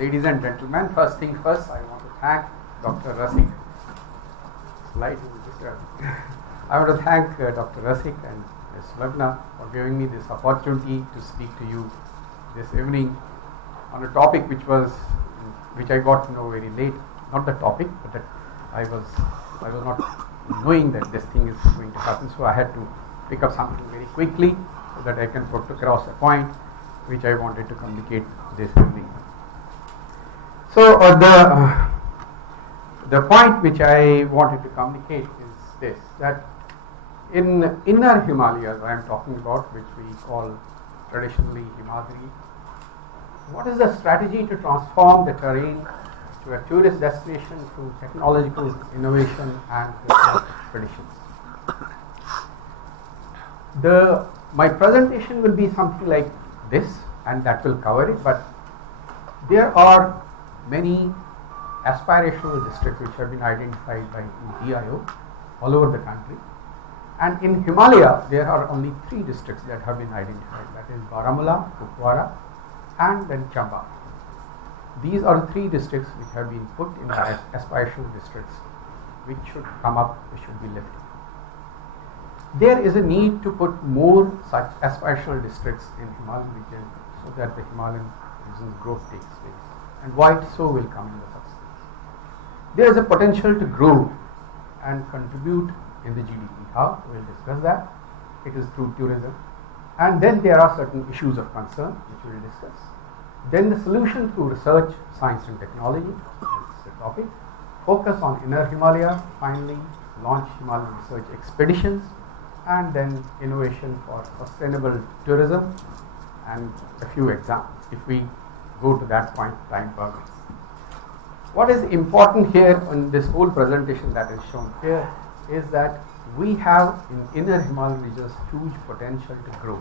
Ladies and gentlemen, first thing first, I want to thank Dr. Rasik. I want to thank Dr. Rasik and Ms. Lagna for giving me this opportunity to speak to you this evening on a topic which I got to know very late. Not the topic, but that I was not knowing that this thing is going to happen, so I had to pick up something very quickly so that I can put across a point which I wanted to communicate this evening. So the point which I wanted to communicate is this, that in inner Himalayas I am talking about, which we call traditionally Himadri, what is the strategy to transform the terrain to a tourist destination through technological innovation and research expeditions? My presentation will be something like this, and that will cover it, but there are many aspirational districts which have been identified by DIO all over the country, and in Himalaya there are only 3 districts that have been identified, that is Baramulla, Kupwara and then Chamba. These are the 3 districts which have been put in the aspirational districts which should come up, which should be lifted. There is a need to put more such aspirational districts in Himalayan region so that the Himalayan region's growth takes place. And why so will come in the substance. There is a potential to grow and contribute in the GDP. How? We will discuss that. It is through tourism. And then there are certain issues of concern which we will discuss. Then the solution through research, science and technology is the topic. Focus on inner Himalaya. Finally, launch Himalayan research expeditions. And then innovation for sustainable tourism and a few examples. If we go to that point, time permits. What is important here in this whole presentation that is shown here is that we have in inner Himalayan regions huge potential to grow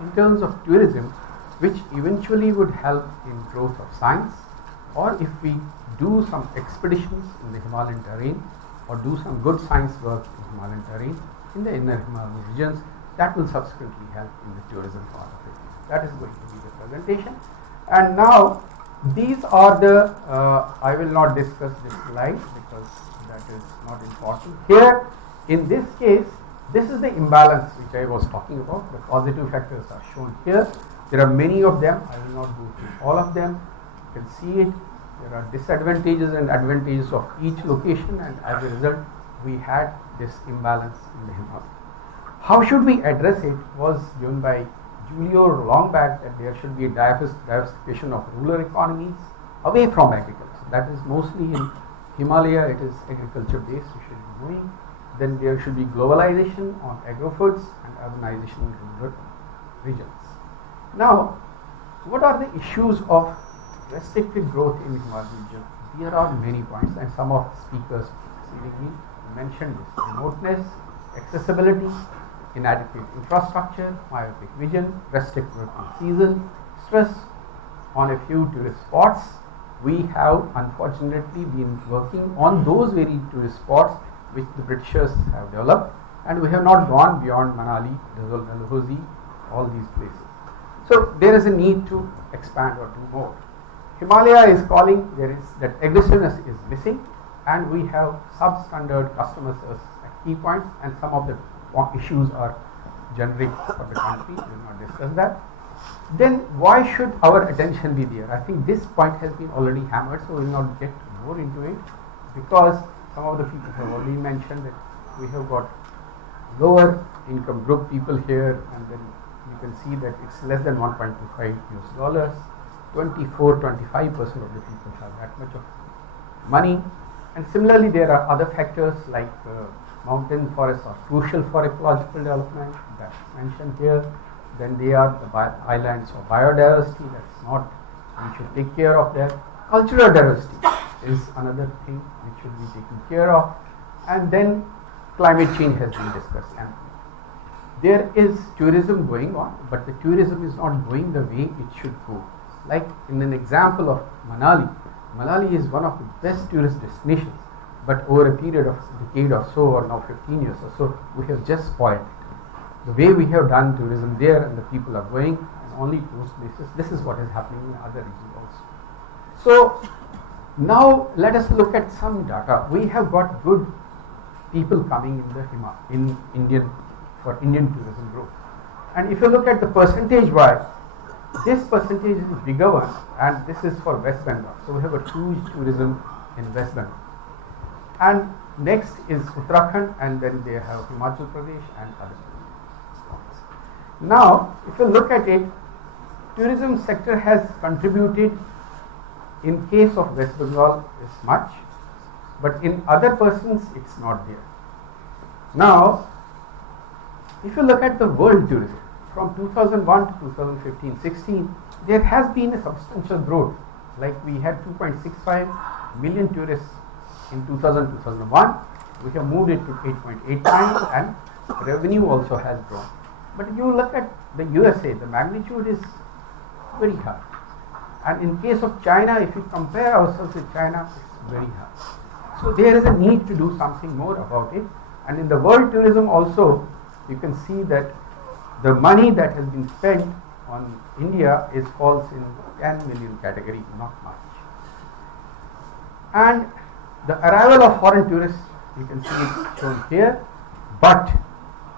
in terms of tourism, which eventually would help in growth of science, or if we do some expeditions in the Himalayan terrain or do some good science work in Himalayan terrain in the inner Himalayan regions, that will subsequently help in the tourism part of it. That is going to be the presentation. And now these are the, I will not discuss this slide because that is not important. Here in this case, this is the imbalance which I was talking about. The positive factors are shown here. There are many of them. I will not go through all of them. You can see it. There are disadvantages and advantages of each location, and as a result we had this imbalance in the Himalaya. How should we address it was given by Julio long back, that there should be a diversification of rural economies away from agriculture. That is mostly in Himalaya, it is agriculture based, we should be doing. Then there should be globalization on agro-foods and urbanization in rural regions. Now, what are the issues of restricted growth in Himalayan region? There are many points, and some of the speakers specifically mentioned this: remoteness, accessibility, inadequate infrastructure, myopic vision, restricted working season, stress on a few tourist spots. We have unfortunately been working on those very tourist spots which the Britishers have developed, and we have not gone beyond Manali, Dalhousie, all these places. So there is a need to expand or do more. Himalaya is calling, there is that aggressiveness is missing, and we have substandard customer service at key points, and some of the issues are generic for the country. We will not discuss that. Then why should our attention be there? I think this point has been already hammered, so we will not get more into it, because some of the people have already mentioned that we have got lower income group people here, and then you can see that it's less than 1.25 US dollars. 24-25% of the people have that much of money. And similarly, there are other factors like mountain forests are crucial for ecological development, that's mentioned here. Then they are the islands of biodiversity, that's not, we should take care of that. Cultural diversity is another thing which should be taken care of. And then climate change has been discussed. And there is tourism going on, but the tourism is not going the way it should go. Like in an example of Manali, Manali is one of the best tourist destinations, but over a period of a decade or so, or now 15 years or so, we have just spoiled it. The way we have done tourism there, and the people are going, and only to those places, this is what is happening in other regions also. So now let us look at some data. We have got good people coming in the Indian tourism growth. And if you look at the percentage wise, this percentage is bigger one, and this is for West Bengal. So we have a huge tourism in West Bengal. And next is Uttarakhand, and then they have Himachal Pradesh and other spots. Now, if you look at it, tourism sector has contributed in case of West Bengal is much, but in other persons it's not there. Now, if you look at the world tourism, from 2001 to 2015-16, there has been a substantial growth. Like we had 2.65 million tourists in 2001. We have moved it to 8.8 times, and revenue also has grown. But if you look at the USA, the magnitude is very high. And in case of China, if you compare ourselves with China, it's very high. So there is a need to do something more about it. And in the world tourism also, you can see that the money that has been spent on India falls in 10 million category, not much. And the arrival of foreign tourists, you can see it shown here. But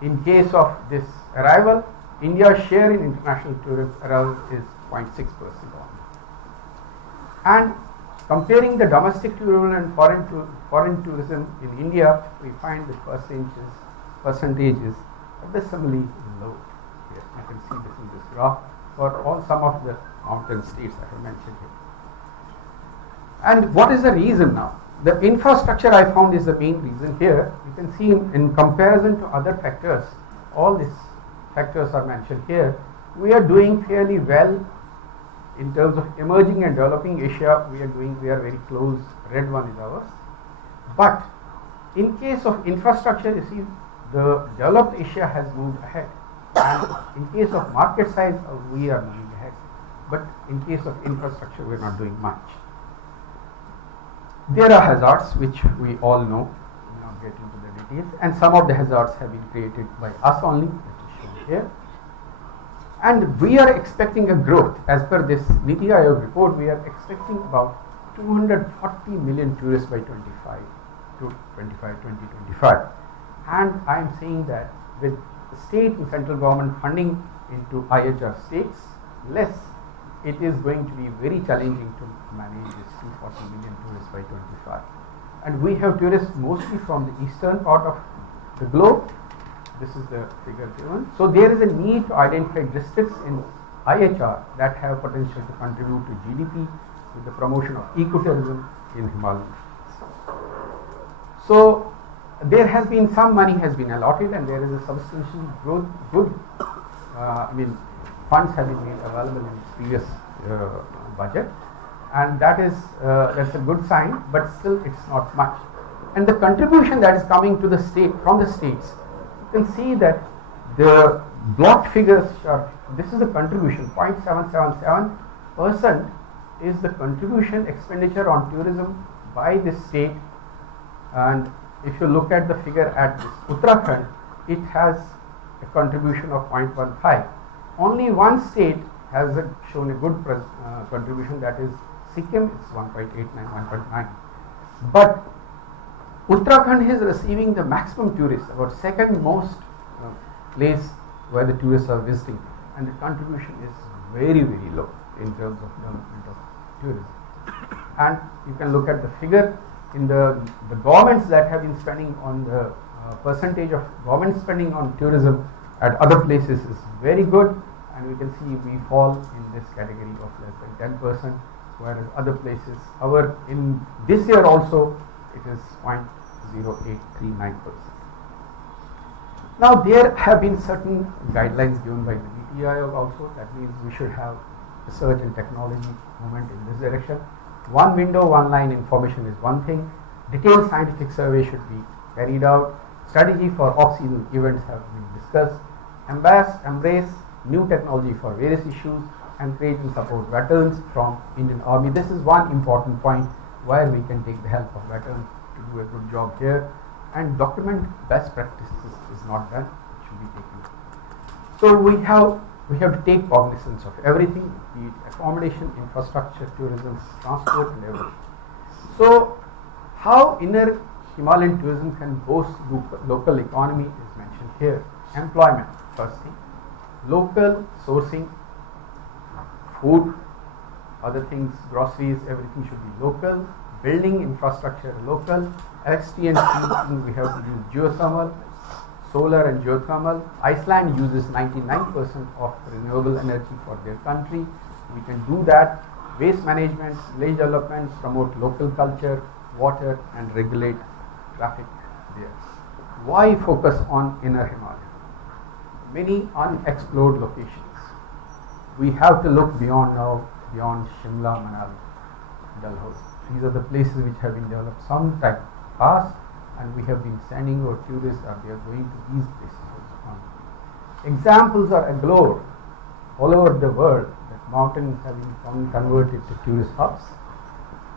in case of this arrival, India's share in international tourist arrival is 0.6% only. And comparing the domestic tourism and foreign tourism in India, we find the percentage is abysmally low. Here you can see this in this graph for all some of the mountain states that I mentioned here. And what is the reason now? The infrastructure I found is the main reason here. You can see in comparison to other factors, all these factors are mentioned here. We are doing fairly well in terms of emerging and developing Asia. We are very close. Red one is ours. But in case of infrastructure, you see the developed Asia has moved ahead. And in case of market size, we are moving ahead. But in case of infrastructure, we are not doing much. There are hazards which we all know. We will not get into the details. And some of the hazards have been created by us only, which is shown here. And we are expecting a growth. As per this Niti Aayog report, we are expecting about 240 million tourists by 2025. And I am saying that with state and central government funding into IHR states, less, it is going to be very challenging to manage this 240 million tourists by 25. And we have tourists mostly from the eastern part of the globe. This is the figure given. So there is a need to identify districts in IHR that have potential to contribute to GDP with the promotion of ecotourism in Himalaya. So there has been some money has been allotted, and there is a substantial good funds have been made available in previous budget, and that's a good sign, but still it's not much. And the contribution that is coming to the state from the states, you can see that the blocked figures are, this is the contribution, 0.777% is the contribution expenditure on tourism by the state. And if you look at the figure at this Uttarakhand, it has a contribution of 0.15. Only one state has shown a good contribution, that is Sikkim, it's 1.89, 1.9. But Uttarakhand is receiving the maximum tourists, about second most place where the tourists are visiting, and the contribution is very, very low in terms of development of tourism. And you can look at the figure in the governments that have been spending on the percentage of government spending on tourism at other places is very good, and we can see we fall in this category of less than 10%, whereas other places, in this year also it is 0.0839%. Now there have been certain guidelines given by the Niti Aayog also. That means we should have research and technology movement in this direction. One window, one line information is one thing. Detailed scientific survey should be carried out. Strategy for off-season events have been discussed. Embrace new technology for various issues, and create and support veterans from Indian Army. This is one important point where we can take the help of veterans to do a good job here, and document best practices is not done, it should be taken. So we we have to take cognizance of everything, be it accommodation, infrastructure, tourism, transport, and everything. So, how inner Himalayan tourism can boost local economy is mentioned here. Employment, first thing. Local sourcing, food, other things, groceries, everything should be local. Building infrastructure local. Electricity and heating, we have to use geothermal, solar and geothermal. Iceland uses 99% of renewable energy for their country. We can do that. Waste management, village development, promote local culture, water, and regulate traffic there. Why focus on inner Himalaya? Many unexplored locations. We have to look beyond now, beyond Shimla, Manali, Dalhousie. These are the places which have been developed some time past, and we have been sending our tourists, or they are going to these places also. Examples are aglow all over the world that mountains have been converted to tourist hubs.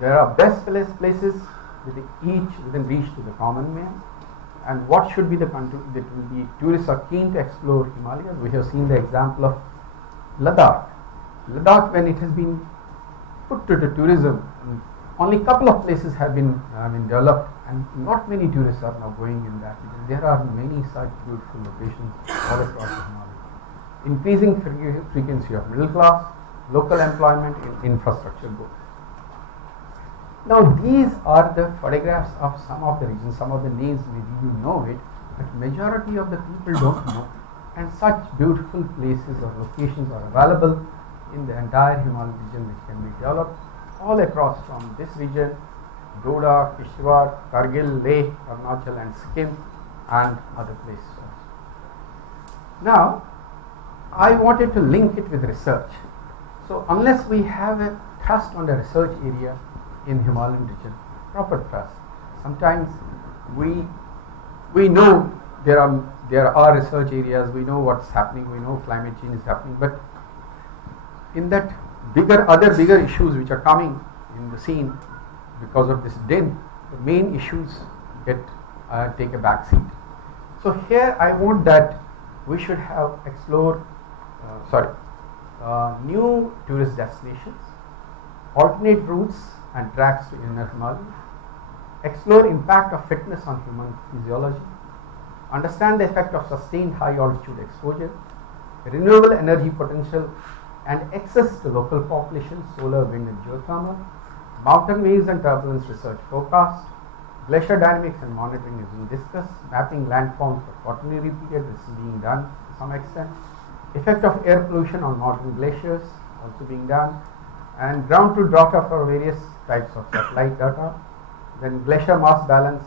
There are best places within reach to the common man. And what should be the country that will be tourists are keen to explore Himalayas? We have seen the example of Ladakh. Ladakh, when it has been put to the tourism, only a couple of places have been developed, and not many tourists are now going in that region. There are many such beautiful locations all across the Himalayas. Increasing frequency of middle class, local employment, in infrastructure growth. Now these are the photographs of some of the regions, some of the names maybe you know it, but majority of the people don't know. And such beautiful places or locations are available in the entire Himalayan region, which can be developed all across from this region, Doda, Kishwar, Kargil, Leh, Arunachal, and Sikkim, and other places also. Now, I wanted to link it with research. So unless we have a trust on the research area in Himalayan region, proper trust, sometimes we know there are research areas, we know what's happening, we know climate change is happening, but in that other bigger issues which are coming in the scene because of this din, the main issues take a back seat. So here I want that we should have explored new tourist destinations, alternate routes and tracks to inner Himalaya, explore impact of fitness on human physiology, understand the effect of sustained high altitude exposure, renewable energy potential and access to local population, solar, wind and geothermal, mountain waves and turbulence research forecast, glacier dynamics and monitoring is being discussed, mapping landforms for quaternary period, this is being done to some extent, effect of air pollution on mountain glaciers also being done, and ground truth data for various types of satellite data. Then glacier mass balance,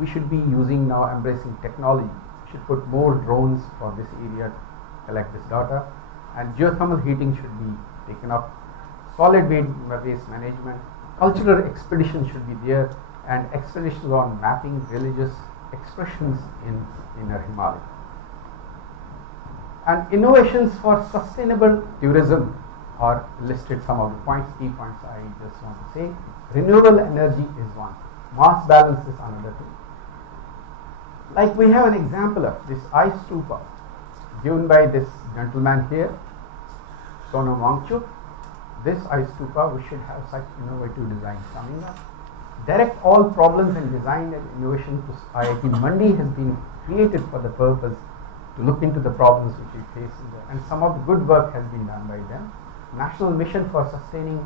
we should be using now, embracing technology, we should put more drones for this area to collect this data, and geothermal heating should be taken up, solid waste management, cultural expeditions should be there, and expeditions on mapping religious expressions in inner Himalaya. And innovations for sustainable tourism are listed, some of the points, key points I just want to say. Renewable energy is one, mass balance is another thing. Like we have an example of this ice stupa given by this gentleman here, Sonam Wangchuk. This ice stupa, we should have such innovative designs coming up. Direct all problems in design and innovation to IIT Mandi has been created for the purpose to look into the problems which we face in there, and some of the good work has been done by them. National Mission for Sustaining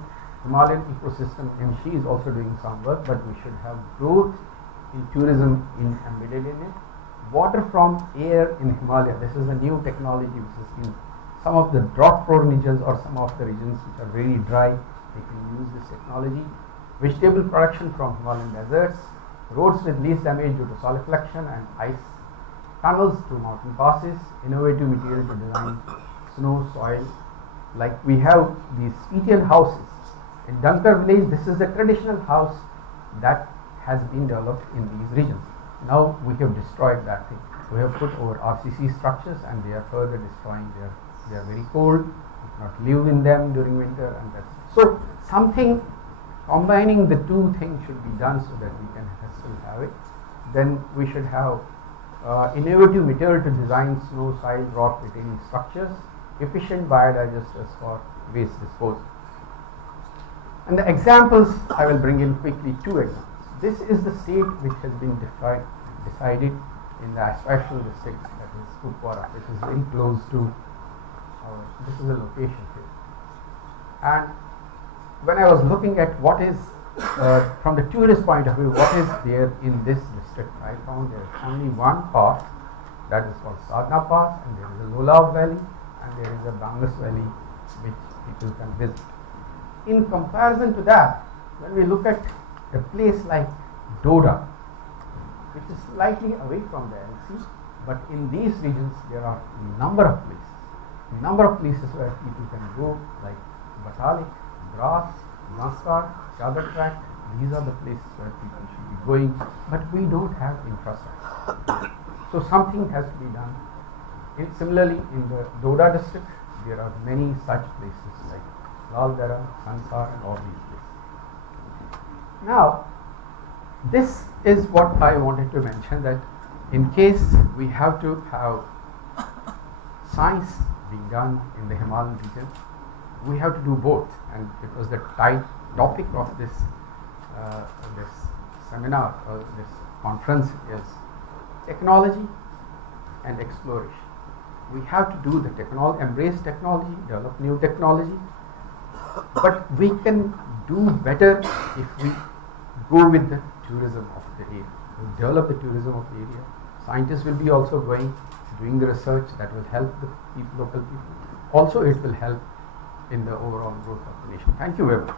Himalayan Ecosystem, MC, is also doing some work, but we should have growth in tourism embedded in it. Water from air in Himalaya, this is a new technology which has been, some of the drought prone regions or some of the regions which are very dry, they can use this technology. Vegetable production from Himalayan deserts, roads with least damage due to solifluction and ice, tunnels through mountain passes, innovative material to design snow, soil. Like we have these Sphetian houses. In Dunkar village, this is the traditional house that has been developed in these regions. Now we have destroyed that thing. We have put over RCC structures and they are further destroying. They are very cold. You cannot live in them during winter, and that's so something combining the two things should be done so that we can still have it. Then we should have innovative material to design snow, soil, rock retaining structures, efficient biodigesters for waste disposal. And the examples, I will bring in quickly 2 examples. This is the state which has been decided in the aspirational district, that is Kupwara, which is very close to this is a location here. And when I was looking at what is, from the tourist point of view, what is there in this district, I found there is only one pass, that is called SaGHAA Pass, and there is a Lola Valley, and there is a Bangus Valley, which people can visit. In comparison to that, when we look at a place like Doda, which is slightly away from the LC, but in these regions there are a number of places where people can go, like Batalik, Grass, Naskar, Chadar Tract. These are the places where people should be going, but we don't have infrastructure. So something has to be done. Similarly, in the Doda district, there are many such places like Laldara, Sansar, and all these places. Now, this is what I wanted to mention, that in case we have to have science being done in the Himalayan region, we have to do both. And because the topic of this seminar or this conference is technology and exploration. We have to do the embrace technology, develop new technology, but we can do better if we go with the tourism of the area. We develop the tourism of the area. Scientists will be also doing the research that will help the local people. Also, it will help in the overall growth of the nation. Thank you very much.